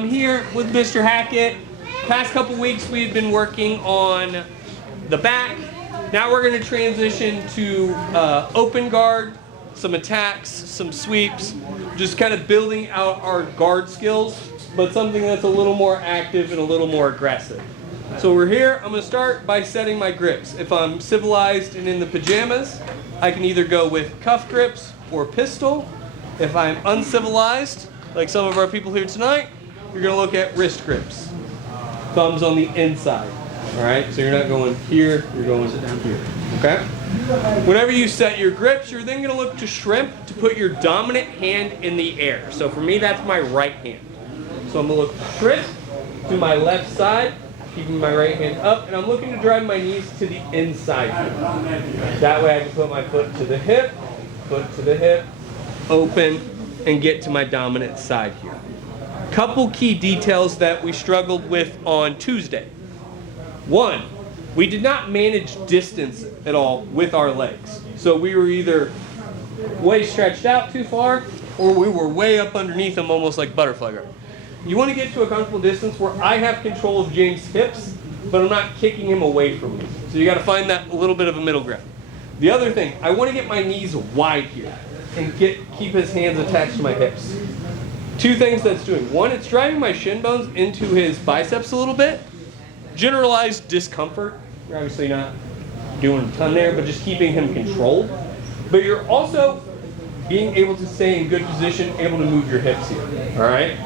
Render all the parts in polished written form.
I'm here with Mr. Hackett. Past couple weeks we've been working on the back. Now we're going to transition to open guard, some attacks, some sweeps, just kind of building out our guard skills, but something that's a little more active and a little more aggressive. So we're here. I'm going to start by setting my grips. If I'm civilized and in the pajamas, I can either go with cuff grips or pistol. If I'm uncivilized, like some of our people here tonight, you're going to look at wrist grips. Thumbs on the inside. All right, so you're not going here, you're going down here. Okay? Whenever you set your grips, you're then going to look to shrimp to put your dominant hand in the air. So for me, that's my right hand. So I'm going to look shrimp to my left side, keeping my right hand up, and I'm looking to drive my knees to the inside here. That way I can put my foot to the hip, open, and get to my dominant side here. Couple key details that we struggled with on Tuesday. One, we did not manage distance at all with our legs. So we were either way stretched out too far, or we were way up underneath them, almost like butterfly guard. You want to get to a comfortable distance where I have control of James' hips, but I'm not kicking him away from me. So you got to find that little bit of a middle ground. The other thing, I want to get my knees wide here and keep his hands attached to my hips. Two things that's doing. One, it's driving my shin bones into his biceps a little bit. Generalized discomfort. You're obviously not doing a ton there, but just keeping him controlled. But you're also being able to stay in good position, able to move your hips here. All right?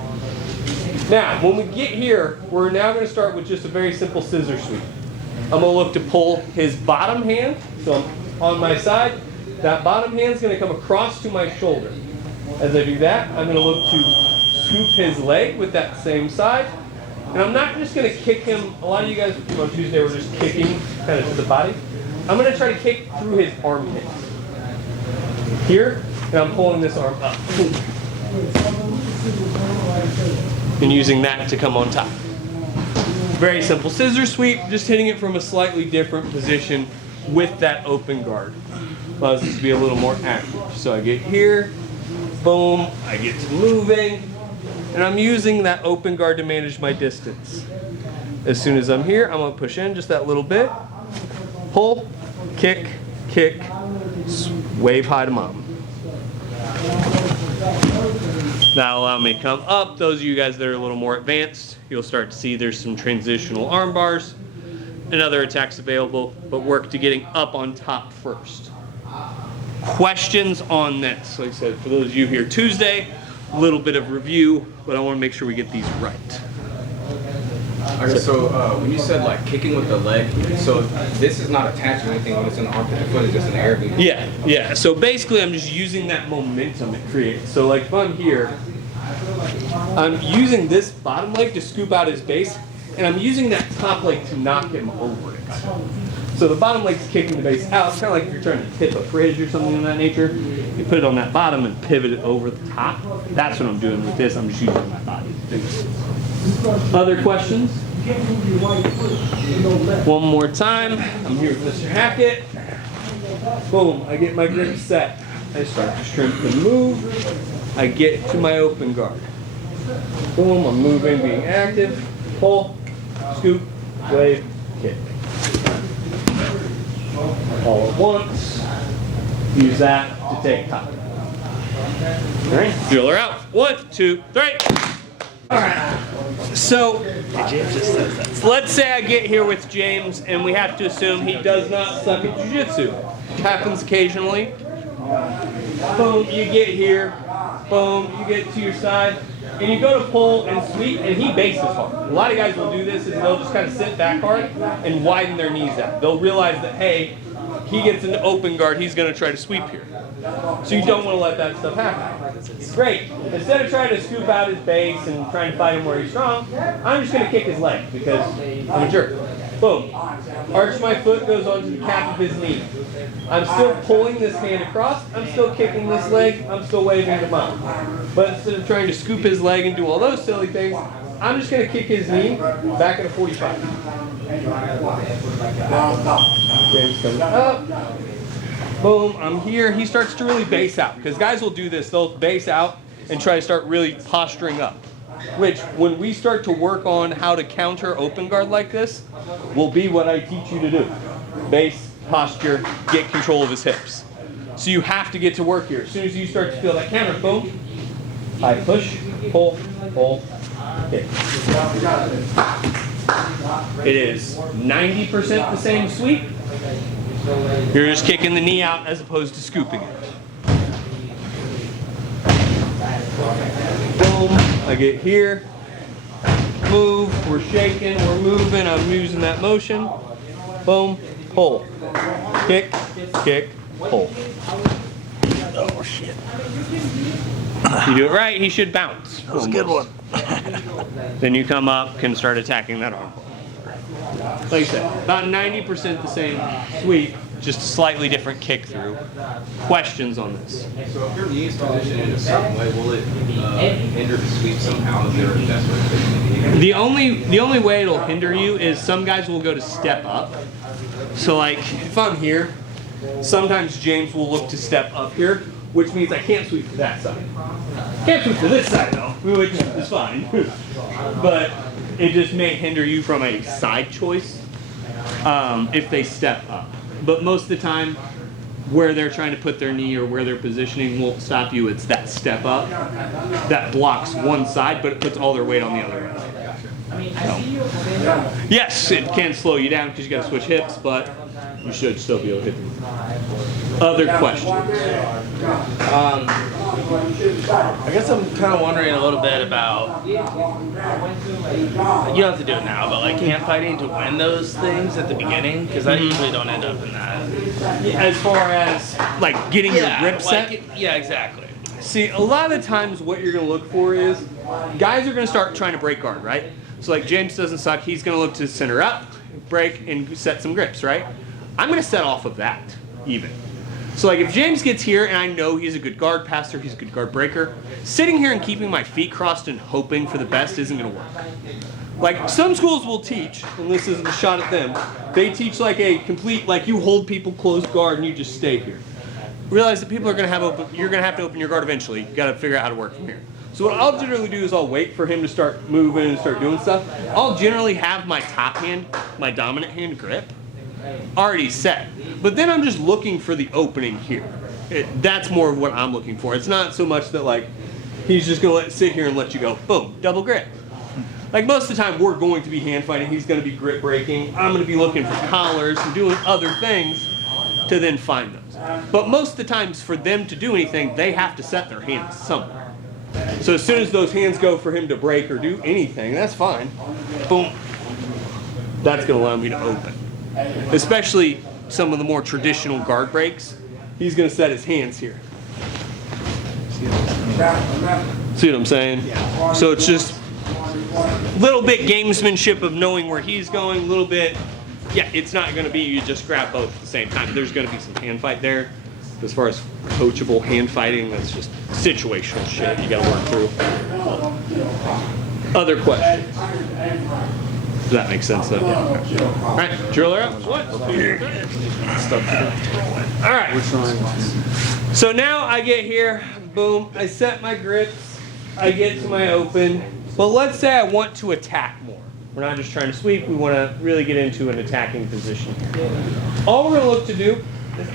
Now, when we get here, we're now going to start with just a very simple scissor sweep. I'm going to look to pull his bottom hand. So I'm on my side. That bottom hand is going to come across to my shoulder. As I do that, I'm going to look to scoop his leg with that same side. And I'm not just going to kick him. A lot of you guys on Tuesday were just kicking kind of to the body. I'm going to try to kick through his armpit. Here, and I'm pulling this arm up. And using that to come on top. Very simple scissor sweep, just hitting it from a slightly different position with that open guard. Allows us to be a little more active. So I get here, boom, I get to moving, and I'm using that open guard to manage my distance. As soon as I'm here, I'm going to push in just that little bit, pull, kick, wave high to mom. That'll allow me to come up. Those of you guys that are a little more advanced, you'll start to see there's some transitional arm bars and other attacks available, but work to getting up on top first. Questions on this? Like I said, for those of you here Tuesday, a little bit of review, but I want to make sure we get these right. Okay, so when you said like kicking with the leg, so this is not attached to anything when it's in the armpit, the foot is just in the air. Yeah. So basically I'm just using that momentum it creates. So like if I'm here, I'm using this bottom leg to scoop out his base, and I'm using that top leg to knock him over it. So the bottom leg's kicking the base out. It's kind of like if you're trying to tip a fridge or something of that nature. You put it on that bottom and pivot it over the top. That's what I'm doing with this. I'm just using my body. Other questions? One more time. I'm here with Mr. Hackett. Boom, I get my grip set. I start to shrimp and move. I get to my open guard. Boom, I'm moving, being active. Pull, scoop, wave, kick. All at once. Use that to take top. All right, driller out. 1, 2, 3. All right. So let's say I get here with James, and we have to assume he does not suck at jiu-jitsu. Happens occasionally. Boom, you get here. Boom, you get to your side. And you go to pull and sweep, and he bases hard. A lot of guys will do this, is they'll just kind of sit back hard and widen their knees out. They'll realize that, hey, he gets into open guard, he's going to try to sweep here. So you don't want to let that stuff happen. Great. Instead of trying to scoop out his base and trying to fight him where he's strong, I'm just going to kick his leg because I'm a jerk. Boom. Arch my foot, goes onto the cap of his knee. I'm still pulling this hand across. I'm still kicking this leg. I'm still waving him up. But instead of trying to scoop his leg and do all those silly things, I'm just going to kick his knee back at a 45. James comes up. Boom, I'm here. He starts to really base out because guys will do this. They'll base out and try to start really posturing up. which when we start to work on how to counter open guard like this, will be what I teach you to do. Base, posture, get control of his hips. So you have to get to work here. As soon as you start to feel that counter, boom, I push, pull, kick. It is 90% the same sweep. You're just kicking the knee out as opposed to scooping it. Boom, I get here, move, we're shaking, we're moving, I'm using that motion. Boom, pull, kick, pull. Oh shit. You do it right, he should bounce. That was a good one. Then you come up, can start attacking that arm. Like I said, about 90% the same sweep, just a slightly different kick through. Questions on this? So if your knee is positioned in a certain way, will it hinder the sweep somehow? Is there a best way to fix it? The only way it'll hinder you is some guys will go to step up. So like if I'm here, sometimes James will look to step up here, which means I can't sweep to that side. Can't sweep to this side though, which is fine. But it just may hinder you from a side choice if they step up. But most of the time, where they're trying to put their knee or where they're positioning won't stop you. It's that step up that blocks one side, but it puts all their weight on the other way. So, yes, it can slow you down because you got to switch hips, but you should still be able to hit them. Other questions? I guess I'm kind of wondering a little bit about, you don't have to do it now, but like hand fighting to win those things at the beginning, because I usually don't end up in that. As far as like getting your grip set? Yeah, exactly. See, a lot of the times what you're going to look for is guys are going to start trying to break guard, right? So like James doesn't suck, he's going to look to center up, break, and set some grips, right? I'm going to set off of that, even. So like if James gets here and I know he's a good guard passer, he's a good guard breaker, sitting here and keeping my feet crossed and hoping for the best isn't going to work. Like some schools will teach, and this isn't a shot at them, they teach like a complete, like you hold people closed guard and you just stay here. Realize that people are going to have you're going to have to open your guard eventually. You got to figure out how to work from here. So what I'll generally do is I'll wait for him to start moving and start doing stuff. I'll generally have my top hand, my dominant hand grip, already set. But then I'm just looking for the opening here. That's more of what I'm looking for. It's not so much that like he's just going to sit here and let you go, boom, double grip. Like most of the time we're going to be hand fighting, he's going to be grip breaking, I'm going to be looking for collars and doing other things to then find those. But most of the times for them to do anything, they have to set their hands somewhere. So as soon as those hands go for him to break or do anything, that's fine. Boom. That's going to allow me to open. Especially some of the more traditional guard breaks, he's going to set his hands here. See what I'm saying? So it's just a little bit gamesmanship of knowing where he's going, a little bit, yeah, it's not going to be you just grab both at the same time. There's going to be some hand fight there. As far as coachable hand fighting, that's just situational shit you got to work through. Other questions? Does that make sense though? Yeah. All right, driller up. What? All right. So now I get here, boom, I set my grips, I get to my open. But let's say I want to attack more. We're not just trying to sweep, we want to really get into an attacking position here. All we're going to look to do is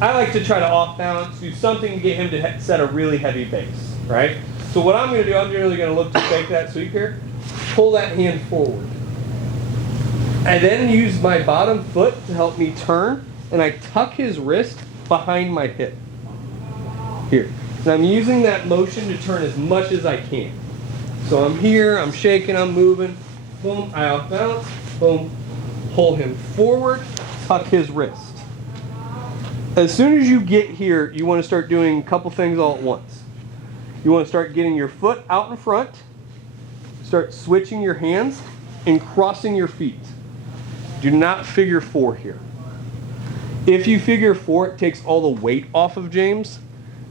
I like to try to off balance, do something to get him to set a really heavy base, right? So what I'm going to do, I'm generally going to look to take that sweep here, pull that hand forward. I then use my bottom foot to help me turn, and I tuck his wrist behind my hip. Here. And I'm using that motion to turn as much as I can. So I'm here, I'm shaking, I'm moving. Boom, I off balance. Boom. Pull him forward, tuck his wrist. As soon as you get here, you want to start doing a couple things all at once. You want to start getting your foot out in front, start switching your hands, and crossing your feet. Do not figure four here. If you figure four, it takes all the weight off of James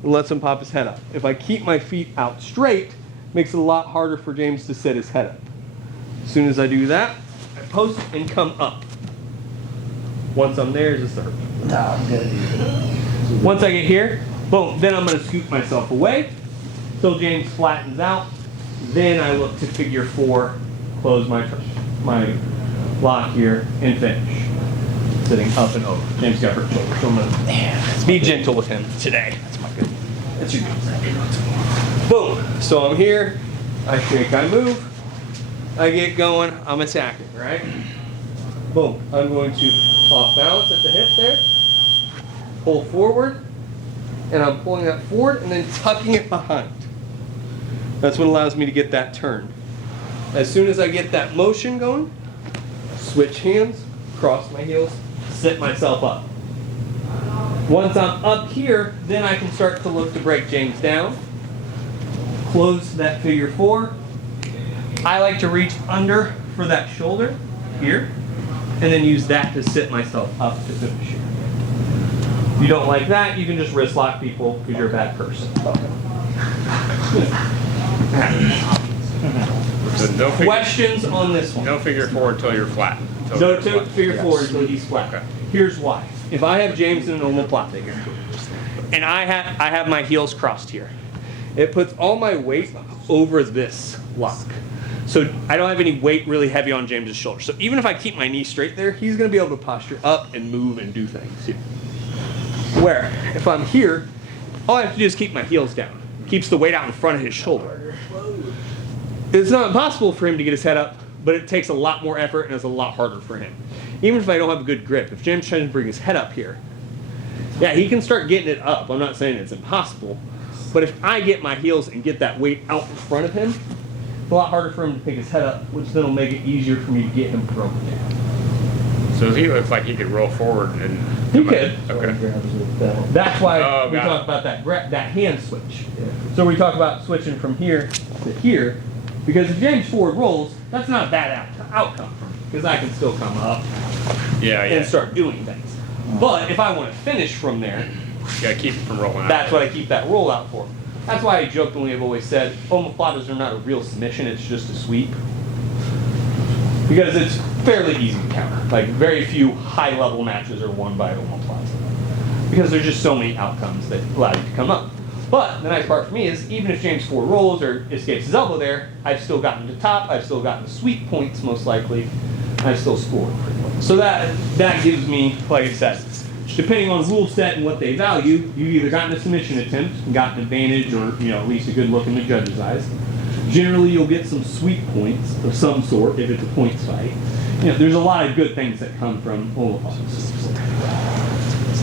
and lets him pop his head up. If I keep my feet out straight, it makes it a lot harder for James to set his head up. As soon as I do that, I post and come up. Once I'm there, just start. Once I get here, boom, then I'm going to scoop myself away, till James flattens out. Then I look to figure 4, close my lock here, and finish. Sitting up and over. James got hurt shoulder, so I'm gonna be gentle with him today. That's my good. That's your good. Boom. So I'm here. I shake, I move. I get going. I'm attacking, right? Boom. I'm going to off balance at the hip there. Pull forward. And I'm pulling that forward and then tucking it behind. That's what allows me to get that turn. As soon as I get that motion going, switch hands, cross my heels, sit myself up. Once I'm up here, then I can start to look to break James down. Close that figure 4. I like to reach under for that shoulder here, and then use that to sit myself up to finish here. If you don't like that, you can just wrist lock people because you're a bad person. So no figure, Questions on this one? no figure 4 until you're flat. No to figure 4 until he's flat. Okay. Here's why. If I have James in an omoplata here, and I have my heels crossed here, it puts all my weight over this lock. So I don't have any weight really heavy on James's shoulder. So even if I keep my knee straight there, he's going to be able to posture up and move and do things here. Where if I'm here, all I have to do is keep my heels down. Keeps the weight out in front of his shoulder. It's not impossible for him to get his head up, but it takes a lot more effort and it's a lot harder for him. Even if I don't have a good grip, if James tries to bring his head up here, yeah, he can start getting it up. I'm not saying it's impossible, but if I get my heels and get that weight out in front of him, it's a lot harder for him to pick his head up, which then will make it easier for me to get him broken down. So he looks like he could roll forward and. He could. Okay. That's why Oh, we got talk it. about that hand switch. So we talk about switching from here to here, because if James forward rolls, that's not a bad outcome for me, because I can still come up Yeah, and yeah. start doing things. But if I want to finish from there, You gotta keep it from rolling out. that's what I keep that rollout for. That's why I jokingly have always said omoplatas are not a real submission, it's just a sweep. Because it's fairly easy to counter. Like very few high level matches are won by omoplata. Because there's just so many outcomes that allow you to come up. But the nice part for me is even if James forward rolls or escapes his elbow there, I've still gotten to top, I've still gotten sweep points most likely, I've still scored pretty well. So that gives me, like I said, depending on rule set and what they value, you've either gotten a submission attempt and gotten an advantage or at least a good look in the judge's eyes. Generally you'll get some sweep points of some sort if it's a points fight. There's a lot of good things that come from omoplatas.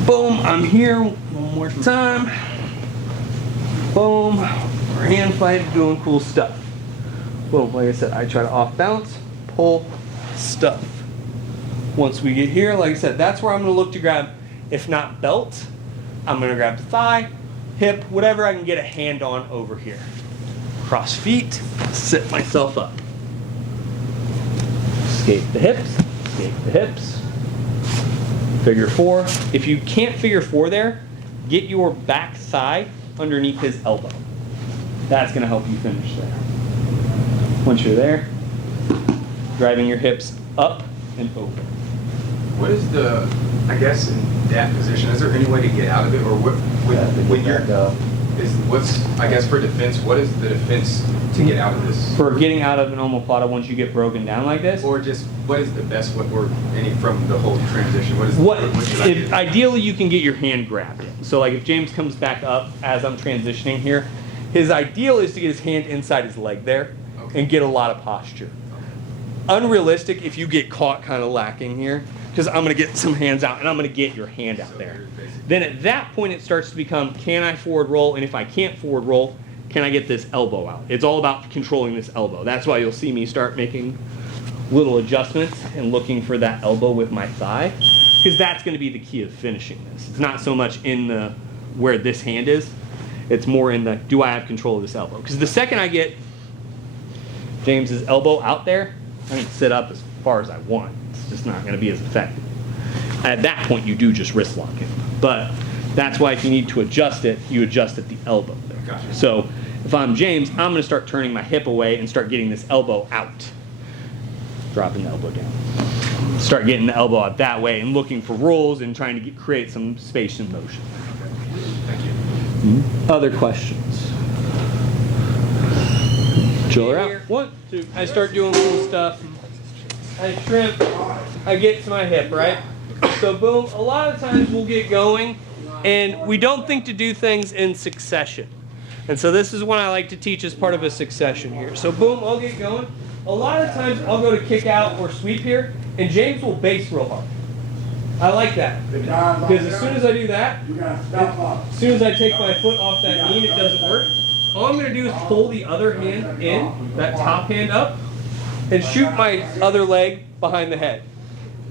Boom, I'm here one more time. Boom, we're hand fighting, doing cool stuff. Boom, like I said, I try to off balance, pull, stuff. Once we get here, like I said, that's where I'm gonna look to grab, if not belt, I'm gonna grab the thigh, hip, whatever I can get a hand on over here. Cross feet, sit myself up. Escape the hips, Figure 4. If you can't figure 4 there, get your back thigh underneath his elbow. That's gonna help you finish there. Once you're there, driving your hips up and over. What is the, I guess in that position, is there any way to get out of it, or when you're, I guess for defense, what is the defense to get out of this? For getting out of an omoplata once you get broken down like this, Or just, what is the best, from the whole transition, what should I do? ideally you can get your hand grabbed in. So like if James comes back up as I'm transitioning here, his ideal is to get his hand inside his leg there and get a lot of posture. Unrealistic if you get caught kind of lacking here, because I'm going to get some hands out and I'm going to get your hand out there. Then at that point it starts to become, can I forward roll? And if I can't forward roll, can I get this elbow out? It's all about controlling this elbow. That's why you'll see me start making little adjustments and looking for that elbow with my thigh, because that's going to be the key of finishing this. It's not so much in the where this hand is, it's more in the, do I have control of this elbow? Because the second I get James's elbow out there, I can sit up as far as I want. It's just not going to be as effective. At that point, you do just wrist lock it. But that's why if you need to adjust it, you adjust at the elbow there. Gotcha. So if I'm James, I'm going to start turning my hip away and start getting this elbow out. Dropping the elbow down. Start getting the elbow out that way and looking for rolls and trying to create some space and motion. Thank you. Other questions? Drill her out. 1, 2. I start doing cool stuff. I shrimp. I get to my hip, right? So boom, a lot of times we'll get going and we don't think to do things in succession. And so this is one I like to teach as part of a succession here. So boom, I'll get going. A lot of times I'll go to kick out or sweep here and James will base real hard. I like that. Because as soon as I do that, as soon as I take my foot off that knee and it doesn't work, all I'm going to do is pull the other hand in, that top hand up, and shoot my other leg behind the head.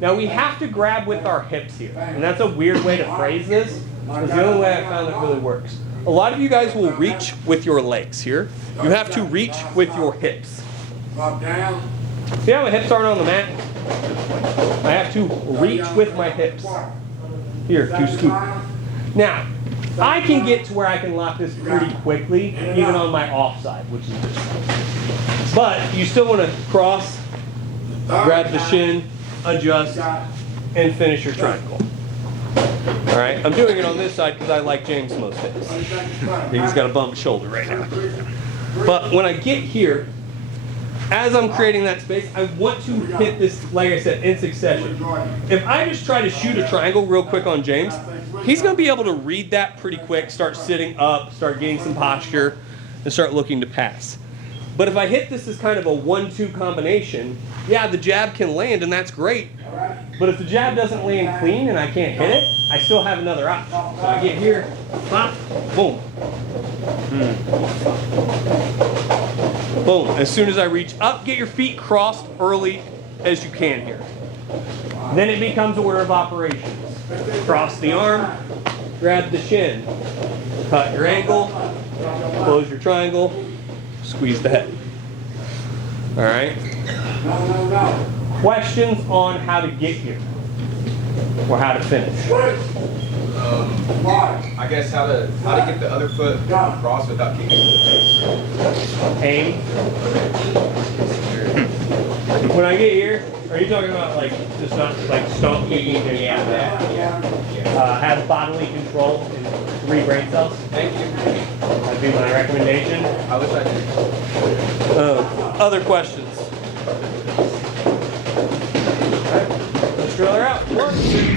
Now we have to grab with our hips here. And that's a weird way to phrase this. It's the only way I found that really works. A lot of you guys will reach with your legs here. You have to reach with your hips. See how my hips aren't on the mat? I have to reach with my hips. Here, to scoop. Now, I can get to where I can lock this pretty quickly, even on my offside, which is this. But you still want to cross, grab the shin, adjust, and finish your triangle. All right, I'm doing it on this side because I like James most days. He's got a bumped shoulder right now. But when I get here, as I'm creating that space, I want to hit this, like I said, in succession. If I just try to shoot a triangle real quick on James, he's going to be able to read that pretty quick, start sitting up, start getting some posture, and start looking to pass. But if I hit this as kind of a 1-2 combination, yeah, the jab can land, and that's great. But if the jab doesn't land clean and I can't hit it, I still have another option. So I get here, pop, boom. Boom. As soon as I reach up, get your feet crossed early as you can here. Then it becomes order of operations. Cross the arm, grab the shin, cut your ankle, close your triangle, squeeze the head. All right? Questions on how to get here or how to finish? I guess how to get the other foot across without kicking the face. Aim. When I get here, are you talking about like just not like stomp kicking and have bodily control and 3 brain cells? Thank you. That'd be my recommendation. I wish I did. Other questions? Let's drill her out. 1, 2.